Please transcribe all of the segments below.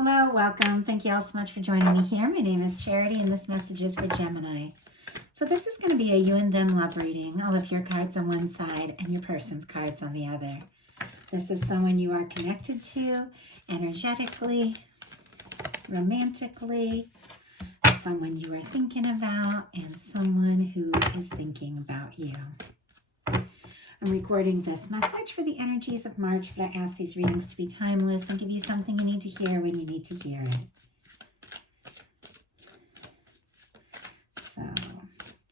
Hello, welcome. Thank you all so much for joining me here. My name is Charity, and this message is for Gemini. So this is going to be a you and them love reading. All of your cards on one side and your person's cards on the other. This is someone you are connected to energetically, romantically, someone you are thinking about, and someone who is thinking about you. I'm recording this message for the energies of March, but I ask these readings to be timeless and give you something you need to hear when you need to hear it. So,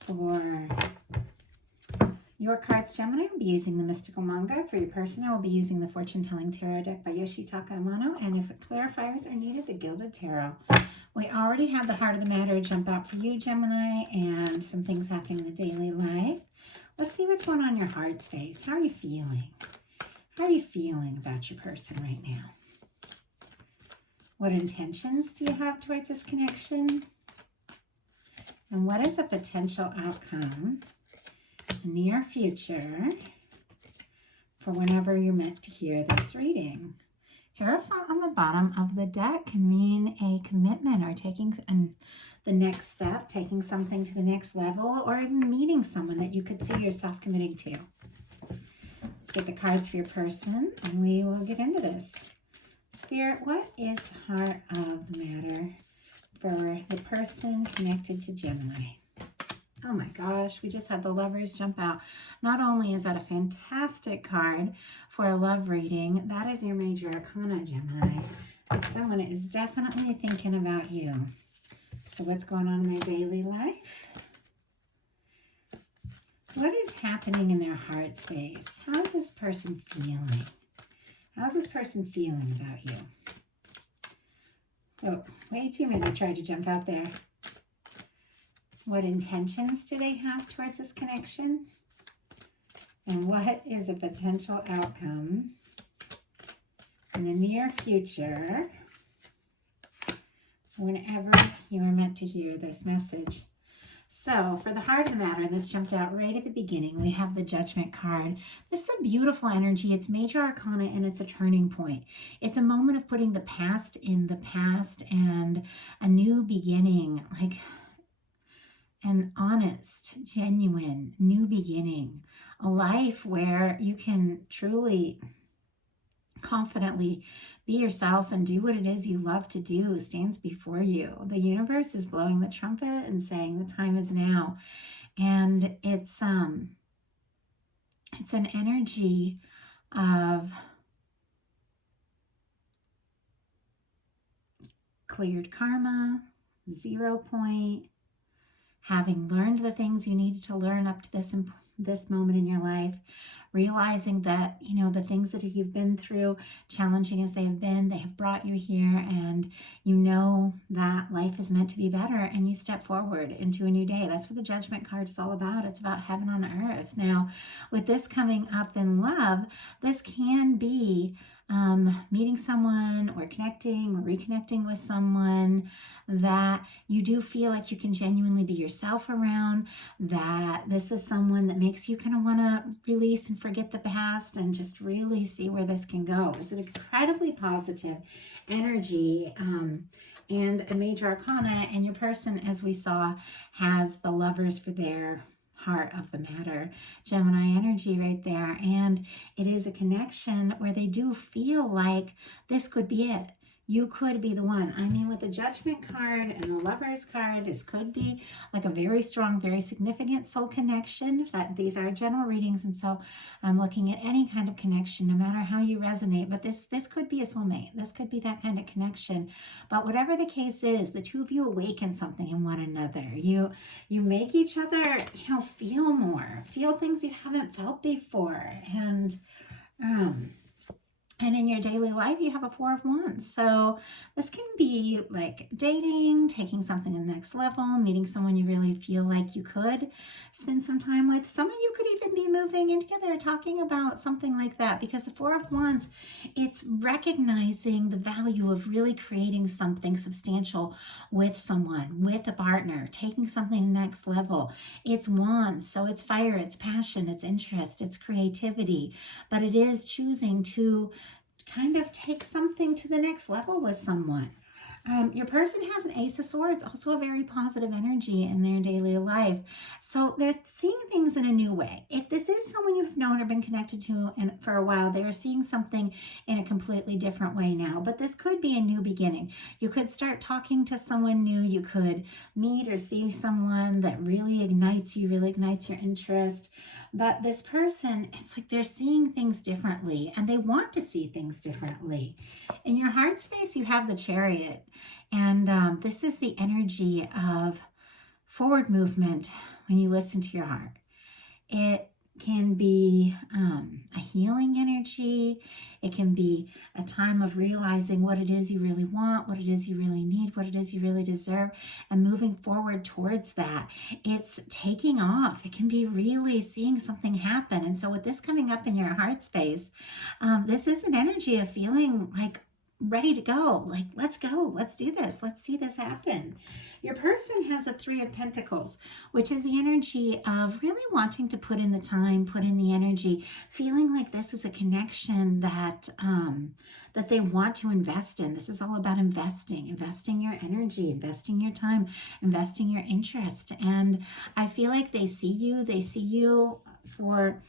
for your cards, Gemini, I'll be using the Mystical Manga. For your person, I will be using the Fortune Telling Tarot deck by Yoshitaka Amano, and if clarifiers are needed, the Gilded Tarot. We already have the Heart of the Matter jump out for you, Gemini, and some things happening in the daily life. Let's see what's going on in your heart space. How are you feeling? How are you feeling about your person right now? What intentions do you have towards this connection? And what is a potential outcome in the near future for whenever you're meant to hear this reading? Hierophant on the bottom of the deck can mean a commitment or taking the next step, taking something to the next level, or even meeting someone that you could see yourself committing to. Let's get the cards for your person, and we will get into this. Spirit, what is the heart of the matter for the person connected to Gemini? Oh my gosh, we just had the Lovers jump out. Not only is that a fantastic card for a love reading, that is your major arcana, Gemini. But someone is definitely thinking about you. So what's going on in their daily life? What is happening in their heart space? How is this person feeling? How's this person feeling about you? Oh, way too many tried to jump out there. What intentions do they have towards this connection? And what is a potential outcome in the near future whenever you are meant to hear this message? So for the heart of the matter, this jumped out right at the beginning. We have the Judgment card. This is a beautiful energy. It's major arcana and it's a turning point. It's a moment of putting the past in the past and a new beginning, like an honest, genuine, new beginning. A life where you can truly, confidently be yourself and do what it is you love to do stands before you. The universe is blowing the trumpet and saying the time is now. And it's an energy of cleared karma, 0 point, having learned the things you needed to learn up to this moment in your life, realizing that, you know, the things that you've been through, challenging as they have been, they have brought you here, and you know that life is meant to be better, and you step forward into a new day. That's what the Judgment card is all about. It's about heaven on earth. Now, with this coming up in love, this can be meeting someone or connecting or reconnecting with someone that you do feel like you can genuinely be yourself around, that this is someone that makes you kind of want to release and forget the past and just really see where this can go. It's an incredibly positive energy and a major arcana, and your person, as we saw, has the Lovers for their heart of the matter, Gemini energy right there. And it is a connection where they do feel like this could be it. You could be the one. I mean, with the Judgment card and the Lovers card, this could be like a very strong, very significant soul connection. These are general readings, and so I'm looking at any kind of connection, no matter how you resonate. But this could be a soulmate. This could be that kind of connection. But whatever the case is, the two of you awaken something in one another. You make each other, you know, feel more, feel things you haven't felt before, and in your daily life, you have a 4 of Wands. So this can be like dating, taking something to the next level, meeting someone you really feel like you could spend some time with. Some of you could even be moving in together, talking about something like that, because the 4 of Wands, it's recognizing the value of really creating something substantial with someone, with a partner, taking something to the next level. It's Wands, so it's fire, it's passion, it's interest, it's creativity, but it is choosing to kind of take something to the next level with someone. Your person has an Ace of Swords, also a very positive energy in their daily life. So they're seeing things in a new way. If this is someone you have known or been connected to for a while, they are seeing something in a completely different way now. But this could be a new beginning. You could start talking to someone new. You could meet or see someone that really ignites you, really ignites your interest. But this person, it's like they're seeing things differently and they want to see things differently. In your heart space, you have the Chariot. And this is the energy of forward movement when you listen to your heart. It can be a healing energy. It can be a time of realizing what it is you really want, what it is you really need, what it is you really deserve, and moving forward towards that. It's taking off. It can be really seeing something happen. And so with this coming up in your heart space, this is an energy of feeling like ready to go. Like, let's go. Let's do this. Let's see this happen. Your person has a Three of Pentacles, which is the energy of really wanting to put in the time, put in the energy, feeling like this is a connection that that they want to invest in. This is all about investing your energy, investing your time, investing your interest. And I feel like they see you for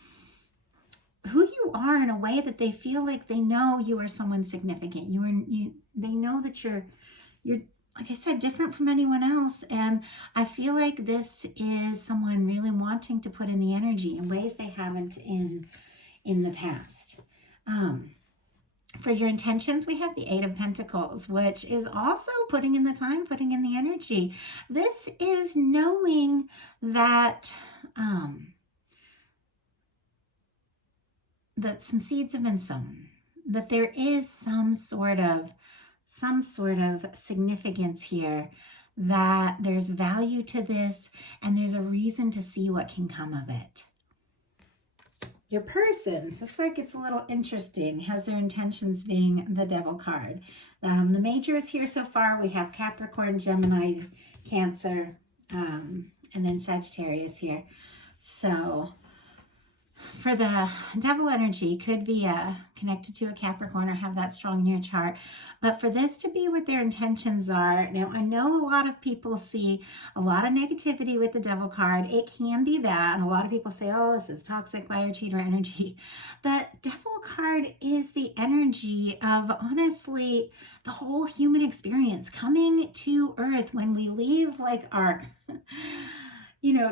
who you are in a way that they feel like they know you are someone significant. They know that you're like I said, different from anyone else. And I feel like this is someone really wanting to put in the energy in ways they haven't in the past. For your intentions, we have the Eight of Pentacles, which is also putting in the time, putting in the energy. This is knowing that that some seeds have been sown, that there is some sort of significance here, that there's value to this, and there's a reason to see what can come of it. Your person, so this is where it gets a little interesting, has their intentions being the Devil card. The majors here so far, we have Capricorn, Gemini, Cancer, and then Sagittarius here. So for the Devil energy, could be connected to a Capricorn or have that strong in your chart. But for this to be what their intentions are, now I know a lot of people see a lot of negativity with the Devil card. It can be that, and a lot of people say, oh, this is toxic, liar, cheater energy. The Devil card is the energy of, honestly, the whole human experience coming to Earth when we leave like our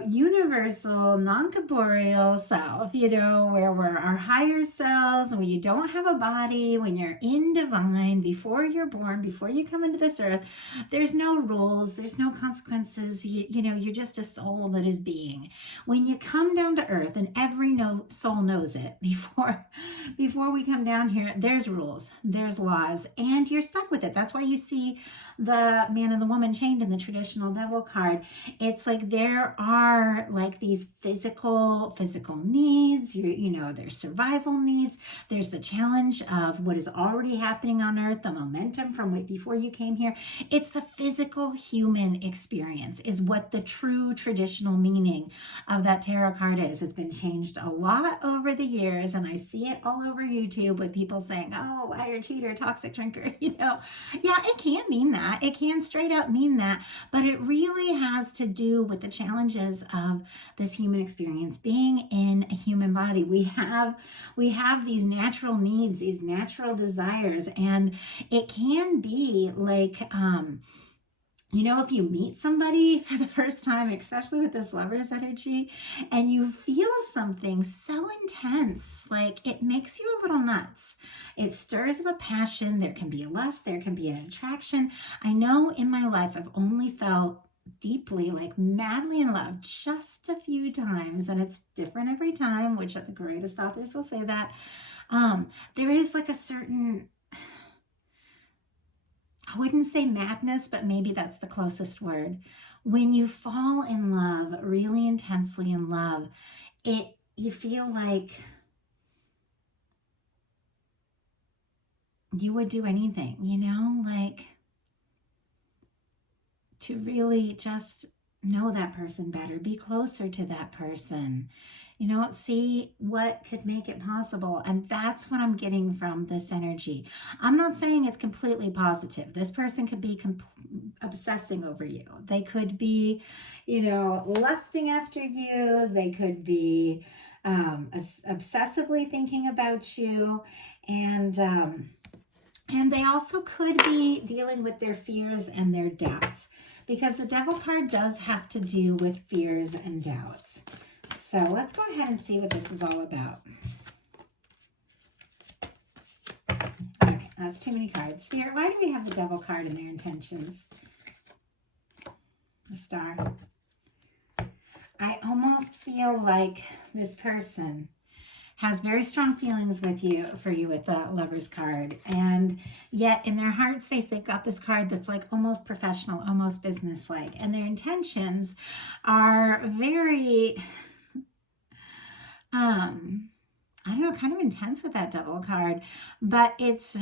universal, non-corporeal self, where we're our higher selves, when you don't have a body, when you're in divine, before you're born, before you come into this earth, there's no rules, there's no consequences, you're just a soul that is being. When you come down to earth, and every soul knows it, before we come down here, there's rules, there's laws, and you're stuck with it. That's why you see the man and the woman chained in the traditional Devil card. It's like there are like these physical needs, there's survival needs, there's the challenge of what is already happening on earth, the momentum from before you came here. It's the physical human experience is what the true traditional meaning of that tarot card is. It's been changed a lot over the years, and I see it all over YouTube with people saying, oh, liar, cheater, toxic drinker, Yeah, it can mean that. It can straight up mean that, but it really has to do with the challenges of this human experience, being in a human body. We have these natural needs, these natural desires, and it can be like, if you meet somebody for the first time, especially with this Lover's energy, and you feel something so intense, like it makes you a little nuts. It stirs up a passion. There can be a lust, there can be an attraction. I know in my life, I've only felt deeply, like madly in love just a few times, and it's different every time, which the greatest authors will say that. There is like a certain, I wouldn't say madness, but maybe that's the closest word. When you fall in love, really intensely in love, you feel like you would do anything, like to really just know that person better, be closer to that person. see what could make it possible. And that's what I'm getting from this energy. I'm not saying it's completely positive. This person could be obsessing over you. They could be, lusting after you. They could be obsessively thinking about you. And they also could be dealing with their fears and their doubts, because the Devil card does have to do with fears and doubts. So let's go ahead and see what this is all about. Okay, that's too many cards. Spirit, why do we have the Devil card in their intentions? The Star. I almost feel like this person has very strong feelings for you with the Lover's card, and yet in their heart space they've got this card that's like almost professional, almost business-like, and their intentions are very I don't know, kind of intense with that Devil card, but it's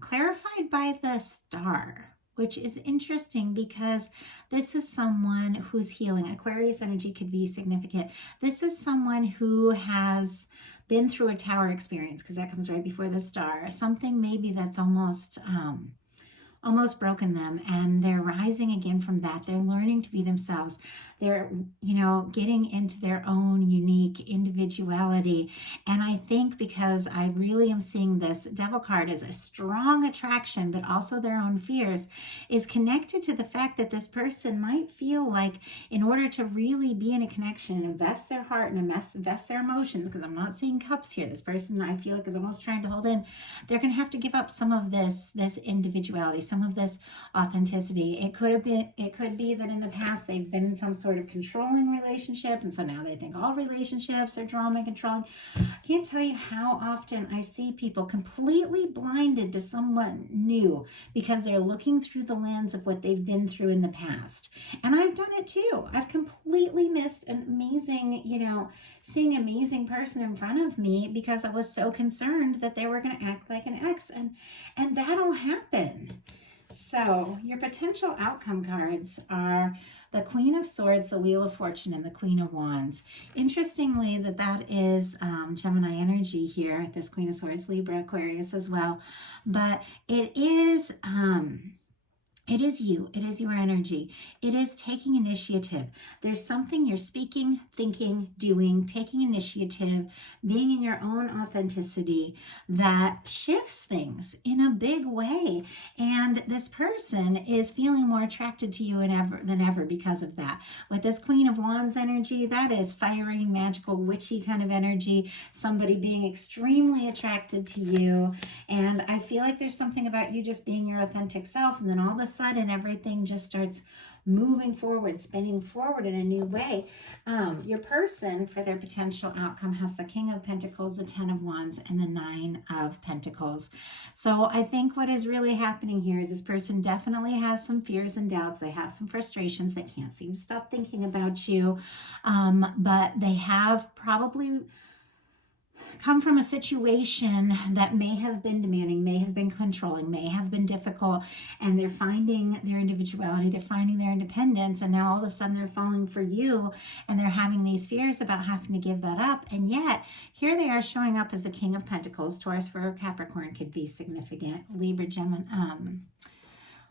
clarified by the Star, which is interesting because this is someone who's healing. Aquarius energy could be significant. This is someone who has been through a Tower experience, because that comes right before the Star. Something maybe that's almost broken them, and they're rising again from that. They're learning to be themselves. They're, getting into their own unique individuality. And I think because I really am seeing this Devil card as a strong attraction, but also their own fears, is connected to the fact that this person might feel like in order to really be in a connection and invest their heart and invest their emotions, because I'm not seeing cups here. This person, I feel like, is almost trying to hold in. They're going to have to give up some of this individuality, some of this authenticity. It could be that in the past they've been in some sort of controlling relationship, and so now they think all relationships are drama and controlling. I can't tell you how often I see people completely blinded to someone new because they're looking through the lens of what they've been through in the past. And I've done it too. I've completely missed an amazing, seeing an amazing person in front of me because I was so concerned that they were going to act like an ex, and that'll happen. So your potential outcome cards are the Queen of Swords, the Wheel of Fortune, and the Queen of Wands. Interestingly, that is Gemini energy here, this Queen of Swords, Libra, Aquarius as well. But it is you. It is your energy. It is taking initiative. There's something you're speaking, thinking, doing, taking initiative, being in your own authenticity that shifts things in a big way. And this person is feeling more attracted to you than ever because of that. With this Queen of Wands energy, that is fiery, magical, witchy kind of energy. Somebody being extremely attracted to you. And I feel like there's something about you just being your authentic self, and then all of a sudden everything just starts moving forward, spinning forward in a new way. Your person, for their potential outcome, has the King of Pentacles, the 10 of Wands, and the 9 of Pentacles. So I think what is really happening here is this person definitely has some fears and doubts. They have some frustrations. They can't seem to stop thinking about you. But they have probably come from a situation that may have been demanding, may have been controlling, may have been difficult, and they're finding their individuality, they're finding their independence, and now all of a sudden they're falling for you, and they're having these fears about having to give that up. And yet here they are showing up as the King of Pentacles. Taurus, Virgo, Capricorn could be significant. Libra, Gemini,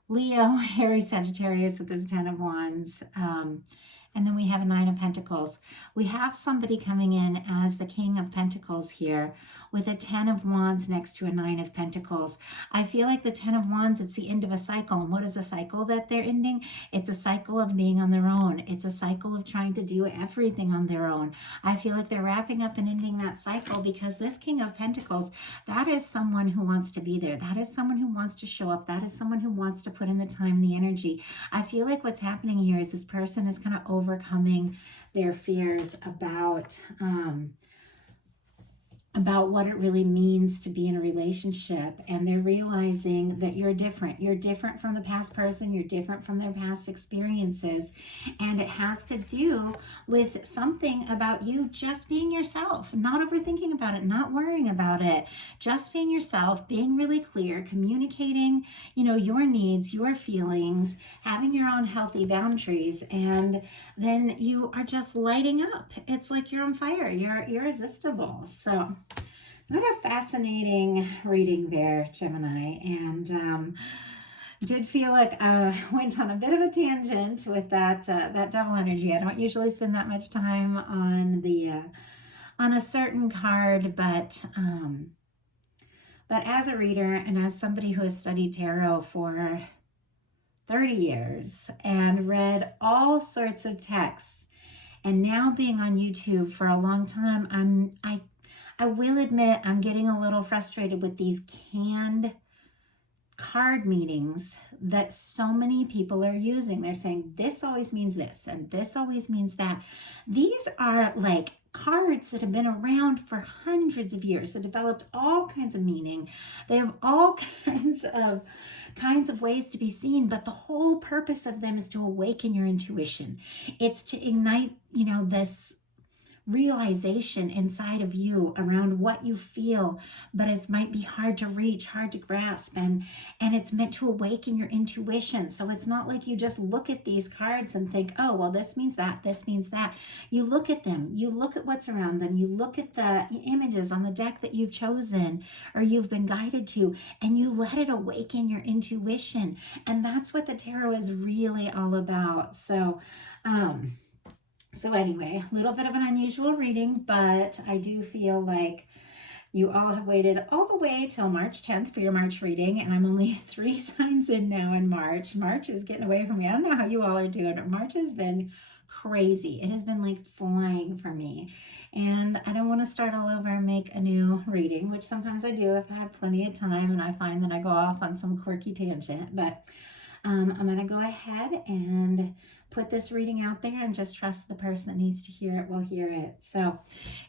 Leo, Aries, Sagittarius with this 10 of Wands. And then we have a 9 of Pentacles. We have somebody coming in as the King of Pentacles here with a 10 of Wands next to a 9 of Pentacles. I feel like the 10 of Wands, it's the end of a cycle. And what is a cycle that they're ending? It's a cycle of being on their own. It's a cycle of trying to do everything on their own. I feel like they're wrapping up and ending that cycle because this King of Pentacles, that is someone who wants to be there. That is someone who wants to show up. That is someone who wants to put in the time and the energy. I feel like what's happening here is this person is kind of overcoming their fears about about what it really means to be in a relationship, and they're realizing that you're different. You're different from the past person, you're different from their past experiences, and it has to do with something about you just being yourself, not overthinking about it, not worrying about it, just being yourself, being really clear, communicating, your needs, your feelings, having your own healthy boundaries, and then you are just lighting up. It's like you're on fire, you're irresistible. So what a fascinating reading there, Gemini. And did feel like I went on a bit of a tangent with that double energy. I don't usually spend that much time on on a certain card, but as a reader and as somebody who has studied tarot for 30 years and read all sorts of texts, and now being on YouTube for a long time, I will admit I'm getting a little frustrated with these canned card meanings that so many people are using. They're saying this always means this and this always means that. These are like cards that have been around for hundreds of years, that developed all kinds of meaning. They have all kinds of ways to be seen, but the whole purpose of them is to awaken your intuition. It's to ignite, this realization inside of you around what you feel, but it might be hard to reach, hard to grasp, and it's meant to awaken your intuition. So it's not like you just look at these cards and think, oh, well, this means that, this means that. You look at them, you look at what's around them, you look at the images on the deck that you've chosen or you've been guided to, and you let it awaken your intuition. And that's what the tarot is really all about. So anyway, a little bit of an unusual reading, but I do feel like you all have waited all the way till March 10th for your March reading, and I'm only 3 signs in now in March. March is getting away from me. I don't know how you all are doing. March has been crazy. It has been like flying for me, and I don't want to start all over and make a new reading, which sometimes I do if I have plenty of time and I find that I go off on some quirky tangent, but I'm going to go ahead and put this reading out there and just trust the person that needs to hear it will hear it. So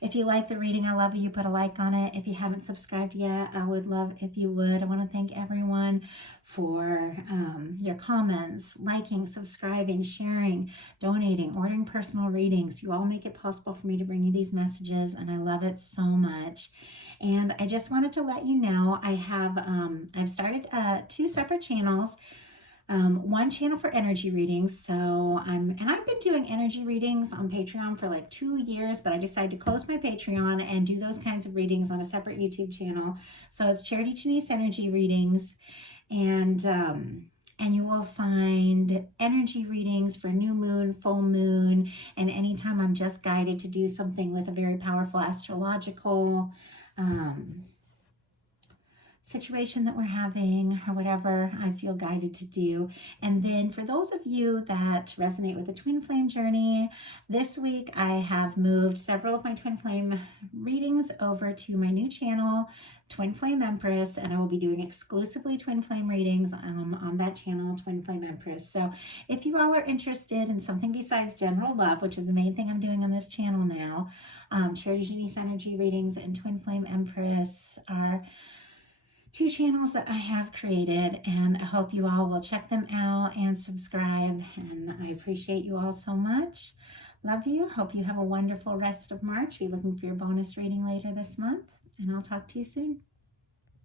if you like the reading, I love you put a like on it. If you haven't subscribed yet, I would love if you would. I want to thank everyone for your comments, liking, subscribing, sharing, donating, ordering personal readings. You all make it possible for me to bring you these messages, and I love it so much. And I just wanted to let you know I have I've started 2 separate channels. One channel for energy readings. So I've been doing energy readings on Patreon for like 2 years, but I decided to close my Patreon and do those kinds of readings on a separate YouTube channel. So it's Charity Janice Energy Readings, and you will find energy readings for new moon, full moon, and anytime I'm just guided to do something with a very powerful astrological situation that we're having, or whatever I feel guided to do. And then for those of you that resonate with the twin flame journey, this week I have moved several of my twin flame readings over to my new channel, Twin Flame Empress, and I will be doing exclusively twin flame readings on that channel, Twin Flame Empress. So if you all are interested in something besides general love, which is the main thing I'm doing on this channel now, Charity Janice Energy Readings and Twin Flame Empress are 2 channels that I have created, and I hope you all will check them out and subscribe, and I appreciate you all so much. Love you. Hope you have a wonderful rest of March. Be looking for your bonus reading later this month, and I'll talk to you soon.